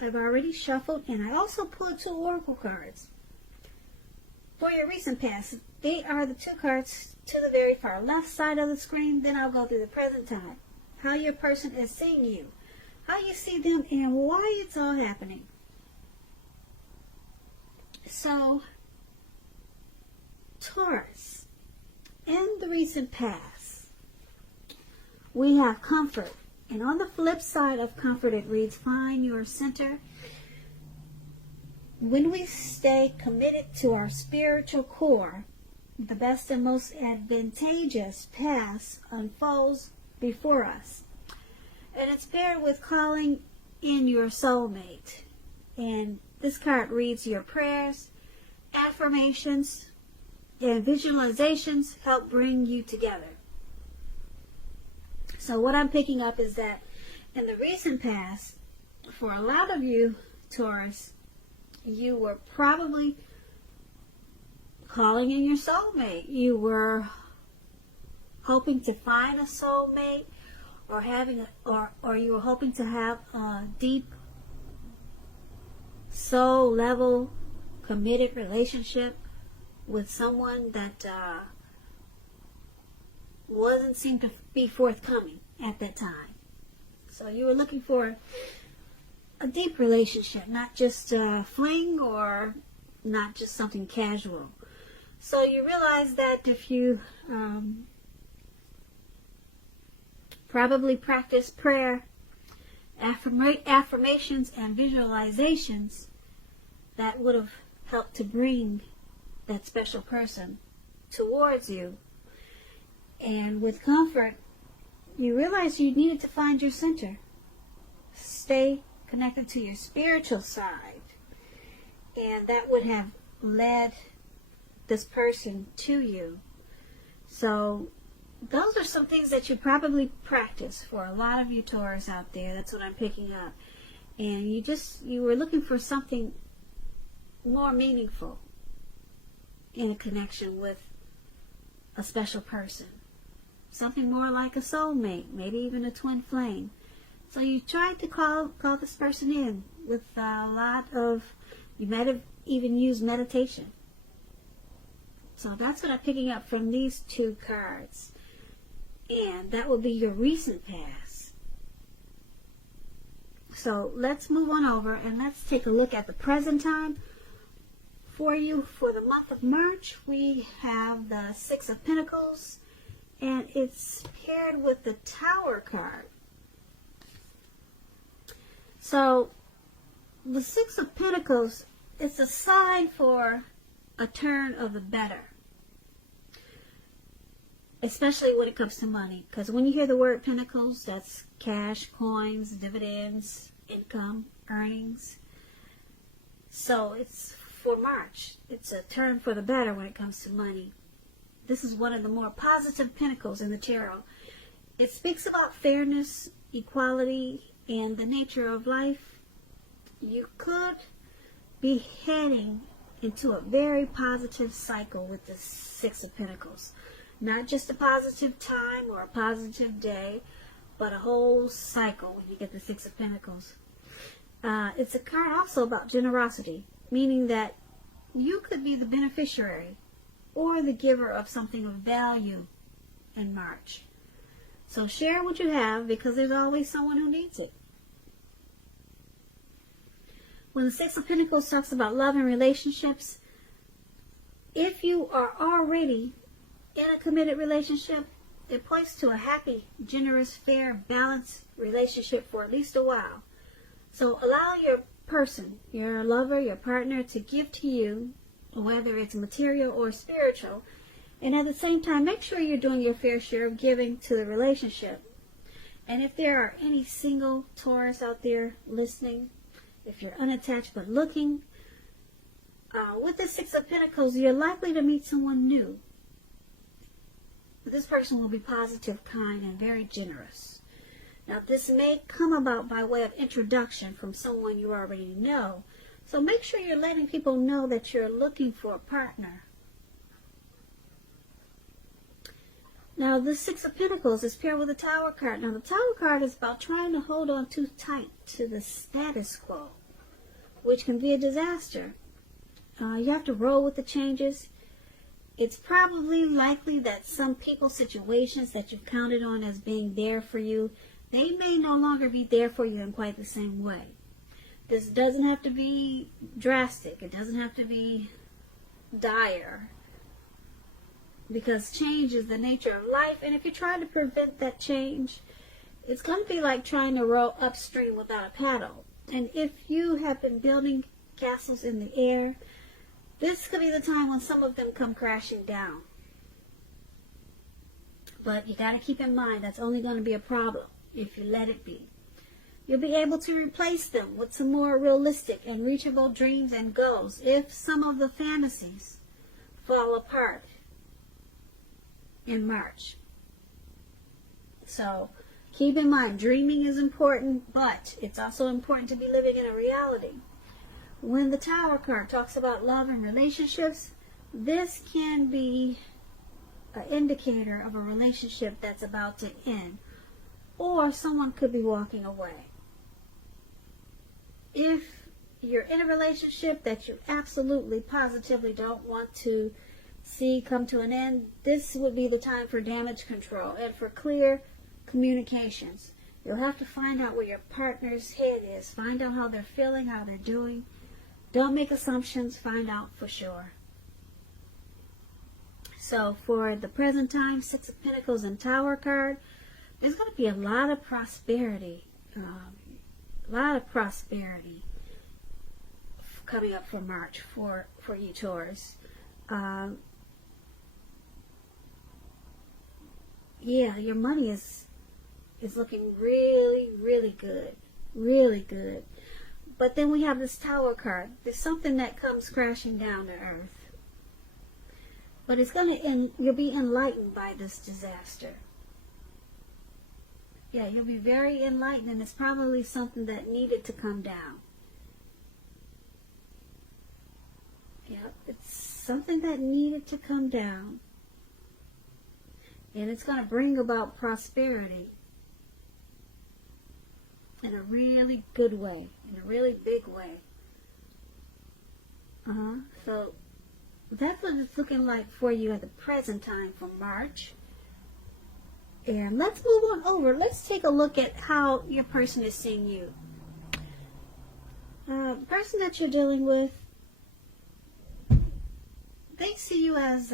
I've already shuffled, and I also pulled 2 oracle cards for your recent past. They are the 2 cards to the very far left side of the screen. Then I'll go through the present time, how your person is seeing you, how you see them, and why it's all happening. So, Taurus, in the recent past, we have comfort. And on the flip side of comfort, it reads, find your center. When we stay committed to our spiritual core, the best and most advantageous path unfolds before us. And it's paired with calling in your soulmate. And this card reads, your prayers, affirmations, and visualizations help bring you together. So what I'm picking up is that in the recent past, for a lot of you, Taurus, you were probably calling in your soulmate. You were hoping to find a soulmate, or you were hoping to have a deep soul level committed relationship with someone that wasn't seem to be forthcoming at that time. So you were looking for a deep relationship, not just a fling or not just something casual. So you realize that if you probably practice prayer, affirmations, and visualizations, that would have helped to bring that special person towards you. And with comfort, you realize you needed to find your center. Stay connected to your spiritual side. And that would have led this person to you. So those are some things that you probably practice for a lot of you Taurus out there. That's what I'm picking up. And you were looking for something more meaningful in a connection with a special person. Something more like a soulmate, maybe even a twin flame. So you tried to call this person in with a lot of, you might have even used meditation. So that's what I'm picking up from these 2 cards. And that will be your recent past. So let's move on over and let's take a look at the present time. For you, for the month of March, we have the 6 of Pentacles. And it's paired with the Tower card. So, the 6 of Pentacles, it's a sign for a turn of the better. Especially when it comes to money. Because when you hear the word Pentacles, that's cash, coins, dividends, income, earnings. So, it's for March. It's a turn for the better when it comes to money. This is one of the more positive pentacles in the tarot. It speaks about fairness, equality, and the nature of life. You could be heading into a very positive cycle with the 6 of Pentacles. Not just a positive time or a positive day, but a whole cycle when you get the 6 of Pentacles. It's a card also about generosity, meaning that you could be the beneficiary or the giver of something of value in March. So share what you have, because there's always someone who needs it. When the 6 of Pentacles talks about love and relationships, if you are already in a committed relationship, it points to a happy, generous, fair, balanced relationship for at least a while. So allow your person, your lover, your partner, to give to you, whether it's material or spiritual, and at the same time make sure you're doing your fair share of giving to the relationship. And if there are any single Taurus out there listening, if you're unattached but looking, with the 6 of Pentacles, you're likely to meet someone new. This person will be positive, kind, and very generous. Now, this may come about by way of introduction from someone you already know. So make sure you're letting people know that you're looking for a partner. Now, the 6 of Pentacles is paired with the Tower card. Now, the Tower card is about trying to hold on too tight to the status quo. which can be a disaster. You have to roll with the changes. It's probably likely that some people, situations that you've counted on as being there for you, they may no longer be there for you in quite the same way. This doesn't have to be drastic. It doesn't have to be dire. Because change is the nature of life, and if you try to prevent that change, it's going to be like trying to row upstream without a paddle. And if you have been building castles in the air, this could be the time when some of them come crashing down. But you got to keep in mind that's only going to be a problem if you let it be. You'll be able to replace them with some more realistic and reachable dreams and goals if some of the fantasies fall apart in March. So keep in mind, dreaming is important, but it's also important to be living in a reality. When the Tower card talks about love and relationships, this can be an indicator of a relationship that's about to end, or someone could be walking away. If you're in a relationship that you absolutely, positively don't want to see come to an end, this would be the time for damage control and for clear communications. You'll have to find out where your partner's head is. Find out how they're feeling, how they're doing. Don't make assumptions. Find out for sure. So for the present time, Six of Pentacles and Tower card, there's going to be a lot of prosperity. Coming up for March for you, Taurus. Yeah, your money is looking really, really good. Really good. But then we have this Tower card. There's something that comes crashing down to earth. But it's going to end. You'll be enlightened by this disaster. Yeah, you'll be very enlightened, and it's probably something that needed to come down. Yeah, it's something that needed to come down. And it's going to bring about prosperity in a really good way, in a really big way. So that's what it's looking like for you at the present time for March. And let's move on over. Let's take a look at how your person is seeing you. Person that you're dealing with, they see you as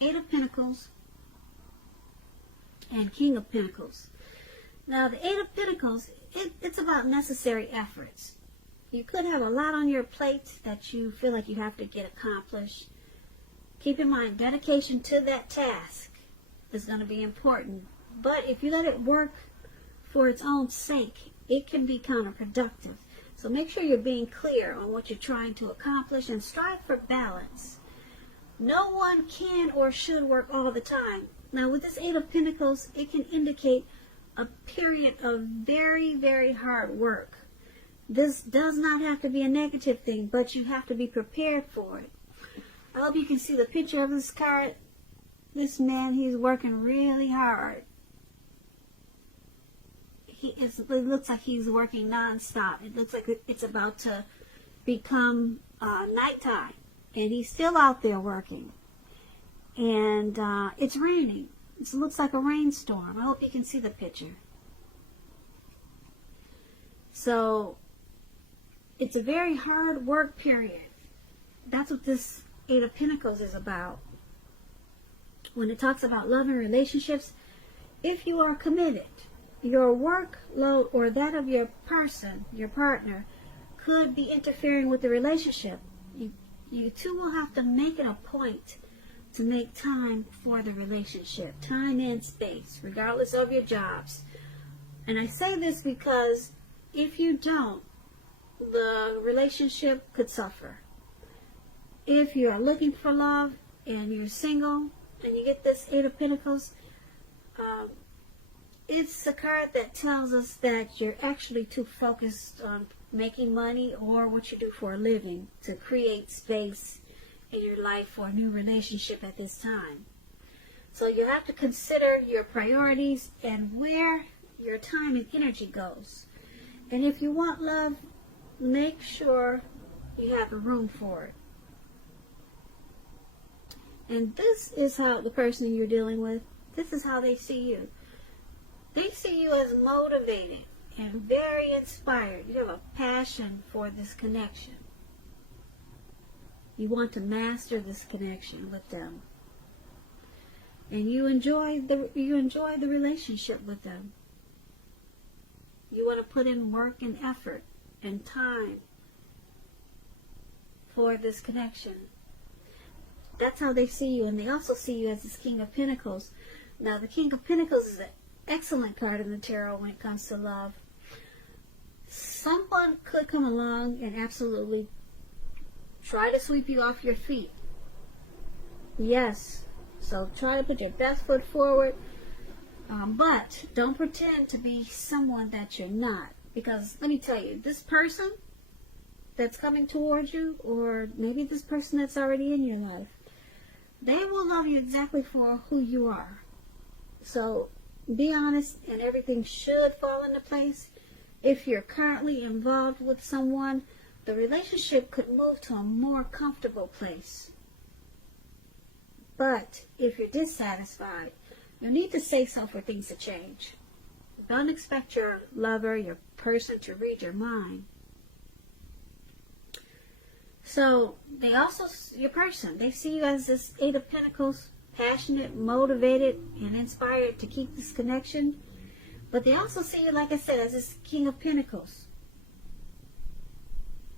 Eight of Pentacles and King of Pentacles. Now, the Eight of Pentacles, it's about necessary efforts. You could have a lot on your plate that you feel like you have to get accomplished. Keep in mind, dedication to that task is going to be important. But if you let it work for its own sake, it can be counterproductive. So make sure you're being clear on what you're trying to accomplish and strive for balance. No one can or should work all the time. Now, with this Eight of Pentacles, it can indicate a period of very, very hard work. This does not have to be a negative thing, but you have to be prepared for it. I hope you can see the picture of this card. This man, he's working really hard. It looks like he's working non-stop. It looks like it's about to become nighttime, and he's still out there working. And it's raining. It looks like a rainstorm. I hope you can see the picture. So it's a very hard work period. That's what this Eight of Pentacles is about. When it talks about love and relationships, if you are committed, your workload or that of your person, your partner, could be interfering with the relationship. You two will have to make it a point to make time for the relationship, time and space, regardless of your jobs. And I say this because if you don't, the relationship could suffer. If you are looking for love and you're single and you get this Eight of Pentacles, it's a card that tells us that you're actually too focused on making money or what you do for a living to create space in your life for a new relationship at this time. So you have to consider your priorities and where your time and energy goes. And if you want love, make sure you have the room for it. And this is how the person you're dealing with, this is how they see you. They see you as motivated and very inspired. You have a passion for this connection. You want to master this connection with them. And you enjoy the relationship with them. You want to put in work and effort and time for this connection. That's how they see you. And they also see you as this King of Pentacles. Now, the King of Pentacles is an excellent card in the tarot when it comes to love. Someone could come along and absolutely try to sweep you off your feet. Yes. So try to put your best foot forward. But don't pretend to be someone that you're not. Because let me tell you, this person that's coming towards you, or maybe this person that's already in your life, they will love you exactly for who you are. So be honest, and everything should fall into place. If you're currently involved with someone, the relationship could move to a more comfortable place. But if you're dissatisfied, you need to say so for things to change. Don't expect your lover, your person, to read your mind. So they also, your person, they see you as this Eight of Pentacles, passionate, motivated, and inspired to keep this connection. But they also see you, like I said, as this King of Pentacles.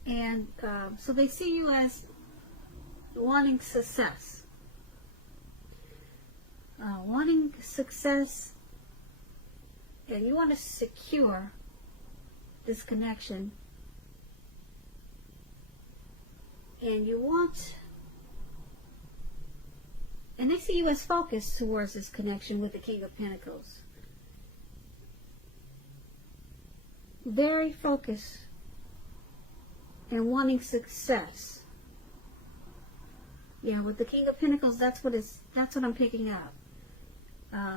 And so they see you as wanting success. Wanting success, and you want to secure this connection. And you want, and they see you as focused towards this connection with the King of Pentacles. Very focused and wanting success. Yeah, with the King of Pentacles, that's what I'm picking up.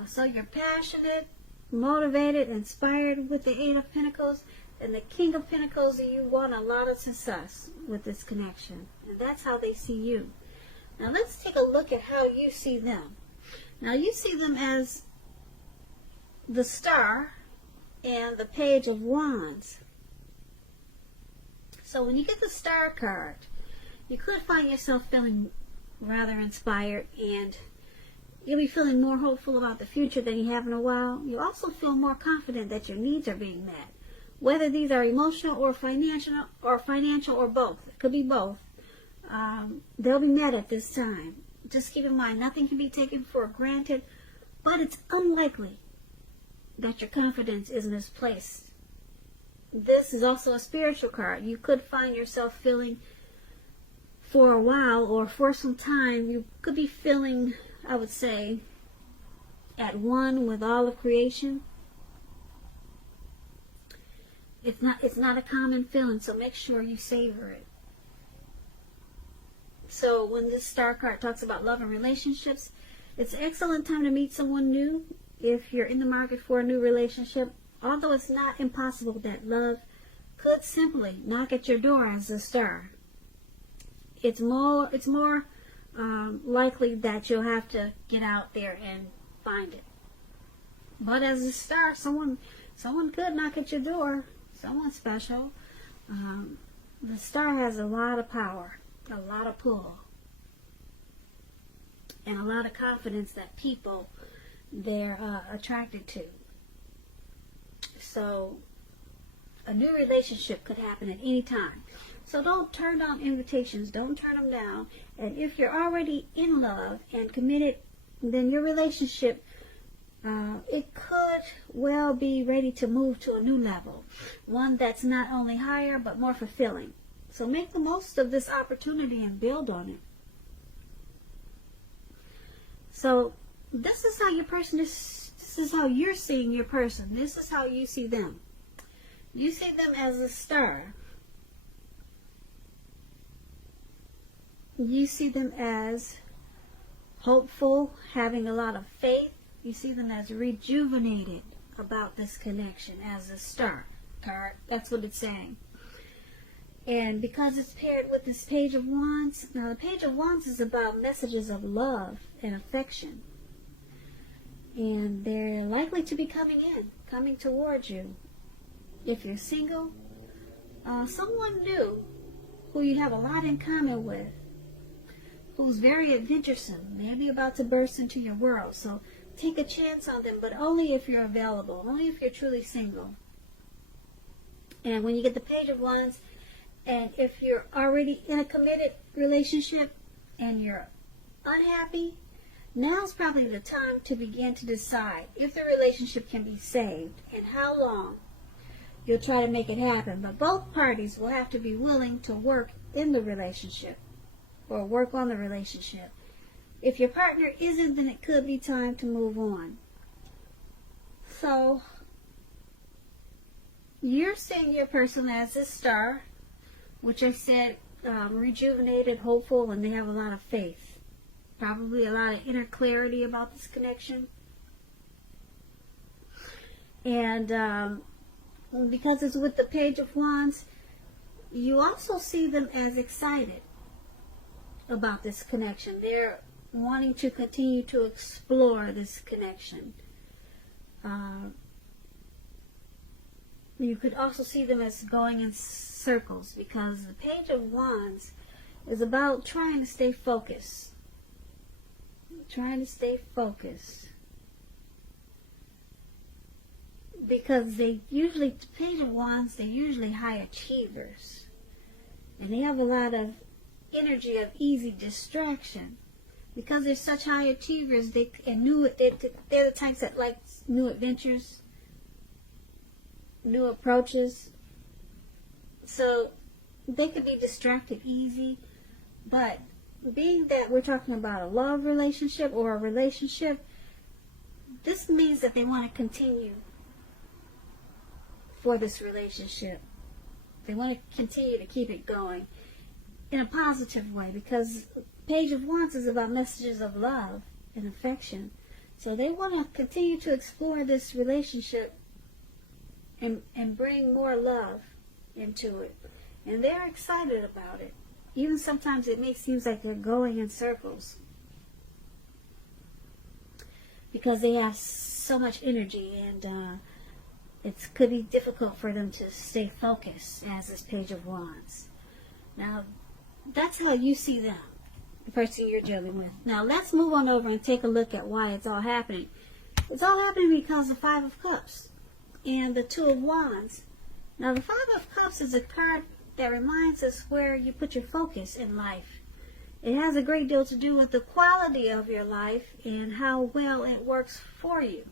So you're passionate, motivated, inspired with the Eight of Pentacles, and the King of Pentacles, you want a lot of success with this connection. And that's how they see you. Now let's take a look at how you see them. Now you see them as the Star and the Page of Wands. So when you get the Star card, you could find yourself feeling rather inspired, and you'll be feeling more hopeful about the future than you have in a while. You also feel more confident that your needs are being met. Whether these are emotional or financial or both. It could be both. They'll be met at this time. Just keep in mind, nothing can be taken for granted, but it's unlikely that your confidence is misplaced. This is also a spiritual card. You could find yourself feeling, for a while or for some time, you could be feeling, I would say, at one with all of creation. It's not a common feeling, so make sure you savor it. So when this Star card talks about love and relationships, it's an excellent time to meet someone new if you're in the market for a new relationship. Although it's not impossible that love could simply knock at your door as a Star. It's more likely that you'll have to get out there and find it. But as a Star, someone could knock at your door. Someone special. The Star has a lot of power, a lot of pull, and a lot of confidence that people they're attracted to. So a new relationship could happen at any time. So don't turn down invitations. Don't turn them down. And if you're already in love and committed, then your relationship, it could well be ready to move to a new level. One that's not only higher, but more fulfilling. So make the most of this opportunity and build on it. So this is how your person is. This is how you're seeing your person. This is how you see them. You see them as a Star. You see them as hopeful, having a lot of faith. You see them as rejuvenated about this connection as a Star card. That's what it's saying. And because it's paired with this Page of Wands, now the Page of Wands is about messages of love and affection. And they're likely to be coming towards you. If you're single, someone new who you have a lot in common with, who's very adventuresome, maybe about to burst into your world. So take a chance on them, but only if you're available, only if you're truly single. And when you get the Page of Wands, and if you're already in a committed relationship and you're unhappy, now's probably the time to begin to decide if the relationship can be saved and how long. You'll try to make it happen, but both parties will have to be willing to work in the relationship or work on the relationship. If your partner isn't, then it could be time to move on. So, you're seeing your person as a star, which I said rejuvenated, hopeful, and they have a lot of faith. Probably a lot of inner clarity about this connection. And because it's with the Page of Wands, you also see them as excited about this connection. They're wanting to continue to explore this connection. You could also see them as going in circles, because the Page of Wands is about trying to stay focused. Because the Page of Wands, they're usually high achievers. And they have a lot of energy of easy distraction. Because they're such high achievers, they're the types that like new adventures, new approaches. So they could be distracted easy. But being that we're talking about a love relationship or a relationship, this means that they want to continue for this relationship. They want to continue to keep it going in a positive way, because Page of Wands is about messages of love and affection. So they want to continue to explore this relationship and bring more love into it. And they're excited about it. Even sometimes it seems like they're going in circles, because they have so much energy, and it could be difficult for them to stay focused as this Page of Wands. Now, that's how you see them, the person you're dealing with. Now, let's move on over and take a look at why it's all happening. It's all happening because the Five of Cups and the Two of Wands. Now, the Five of Cups is a card that reminds us where you put your focus in life. It has a great deal to do with the quality of your life and how well it works for you.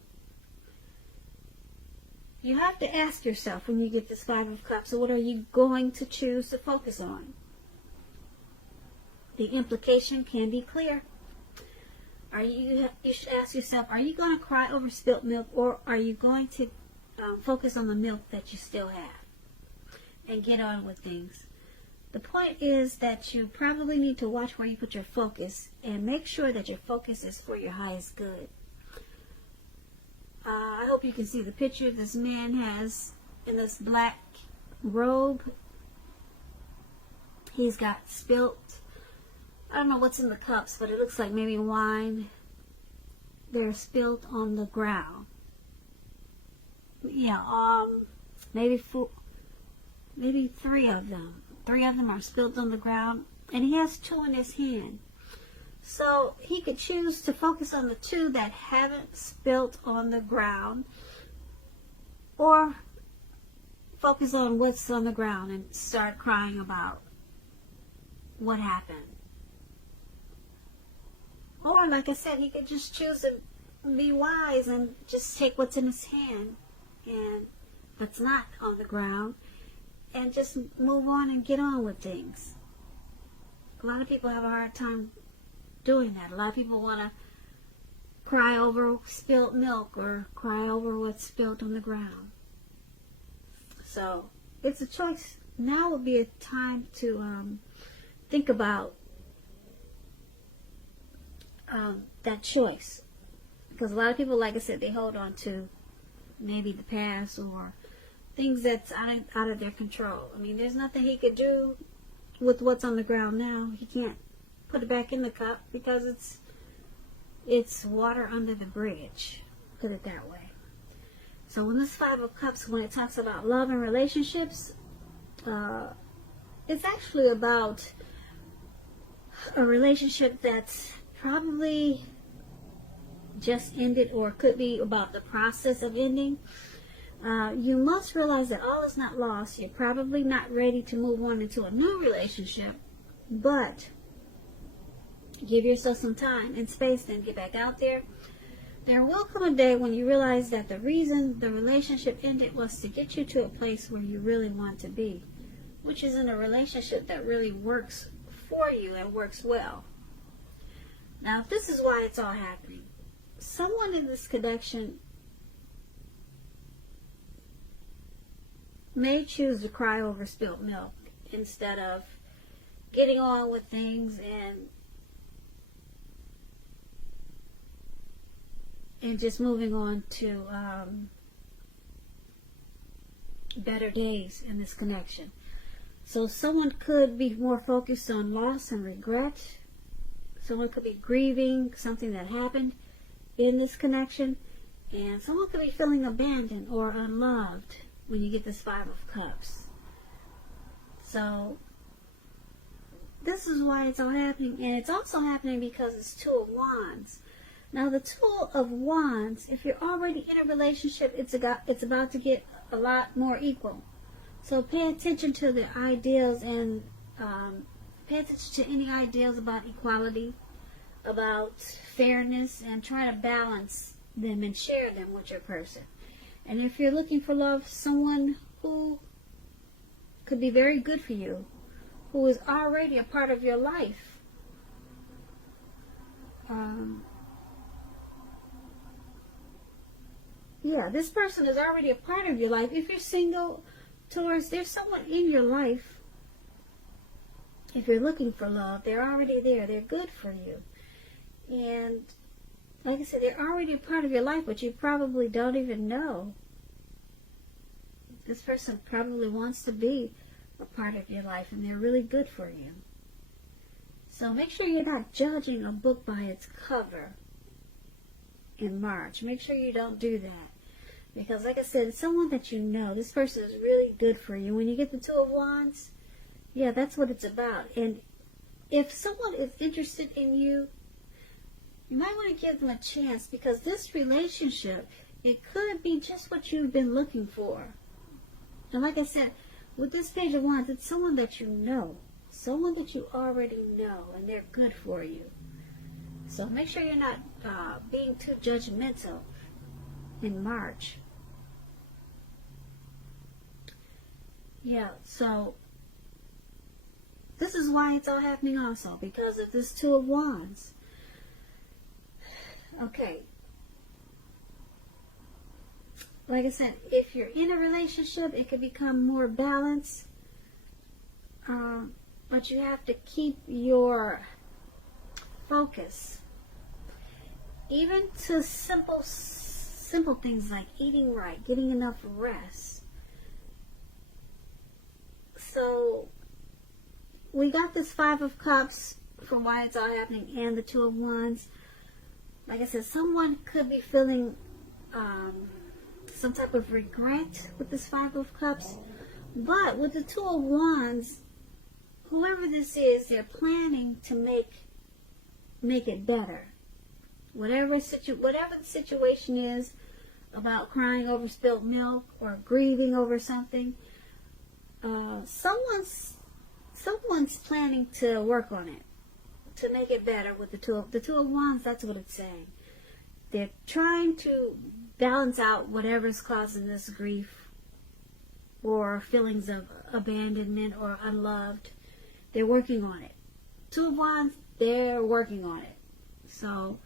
You have to ask yourself when you get this Five of Cups, so what are you going to choose to focus on? The implication can be clear. You should ask yourself, are you going to cry over spilt milk, or are you going to focus on the milk that you still have and get on with things? The point is that you probably need to watch where you put your focus and make sure that your focus is for your highest good. I hope you can see the picture this man has in this black robe. He's got spilt, I don't know what's in the cups, but it looks like maybe wine. They're spilt on the ground. Yeah, maybe three of them. Three of them are spilt on the ground, and he has two in his hand. So he could choose to focus on the two that haven't spilt on the ground, or focus on what's on the ground and start crying about what happened. Or, like I said, he could just choose to be wise and just take what's in his hand and that's not on the ground and just move on and get on with things. A lot of people have a hard time doing that. A lot of people want to cry over spilt milk or cry over what's spilled on the ground. So it's a choice. Now would be a time to think about that choice, because a lot of people, like I said, they hold on to maybe the past or things that's out of their control. I mean, there's nothing he could do with what's on the ground now. He can't put it back in the cup because it's water under the bridge, put it that way. So when this Five of Cups, when it talks about love and relationships, it's actually about a relationship that's probably just ended, or could be about the process of ending. You must realize that all is not lost. You're probably not ready to move on into a new relationship, but give yourself some time and space, then get back out there. There will come a day when you realize that the reason the relationship ended was to get you to a place where you really want to be, which is in a relationship that really works for you and works well. Now, this is why it's all happening. Someone in this connection may choose to cry over spilt milk instead of getting on with things and just moving on to better days in this connection. So someone could be more focused on loss and regret. Someone could be grieving something that happened in this connection. And someone could be feeling abandoned or unloved when you get this Five of Cups. So this is why it's all happening. And it's also happening because it's Two of Wands. Now the Two of Wands, if you're already in a relationship, it's about to get a lot more equal. So pay attention to the ideals and pay attention to any ideals about equality, about fairness, and try to balance them and share them with your person. And if you're looking for love, someone who could be very good for you, who is already a part of your life, yeah, this person is already a part of your life. If you're single, Taurus, there's someone in your life. If you're looking for love, they're already there. They're good for you. And like I said, they're already a part of your life, but you probably don't even know. This person probably wants to be a part of your life, and they're really good for you. So make sure you're not judging a book by its cover in March. Make sure you don't do that. Because like I said, it's someone that you know. This person is really good for you. When you get the Two of Wands, yeah, that's what it's about. And if someone is interested in you, you might want to give them a chance, because this relationship, it could be just what you've been looking for. And like I said, with this Page of Wands, it's someone that you know. Someone that you already know, and they're good for you. So make sure you're not being too judgmental in March. Yeah, so this is why it's all happening also, because of this Two of Wands. Okay. Like I said, if you're in a relationship, it can become more balanced. But you have to keep your focus. Even to simple things like eating right, getting enough rest. So we got this Five of Cups for why it's all happening, and the Two of Wands. Like I said, someone could be feeling some type of regret with this Five of Cups. But with the Two of Wands, whoever this is, they're planning to make it better. Whatever the situation is about crying over spilled milk or grieving over something, someone's planning to work on it, to make it better with the Two of Wands. That's what it's saying. They're trying to balance out whatever's causing this grief or feelings of abandonment or unloved. They're working on it. Two of Wands, they're working on it. So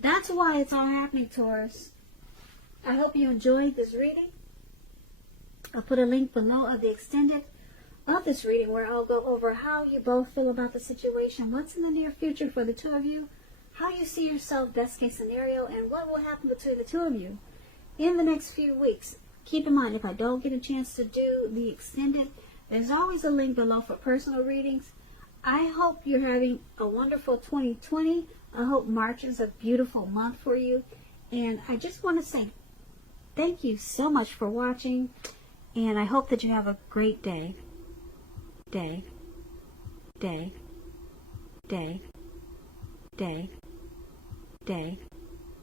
that's why it's all happening, Taurus. I hope you enjoyed this reading. I'll put a link below of the extended of this reading where I'll go over how you both feel about the situation, what's in the near future for the two of you, how you see yourself, best case scenario, and what will happen between the two of you in the next few weeks. keep in mind, if I don't get a chance to do the extended, there's always a link below for personal readings. I hope you're having a wonderful 2020. I hope March is a beautiful month for you. And I just want to say thank you so much for watching. And I hope that you have a great day. Day. Day. Day. Day. Day.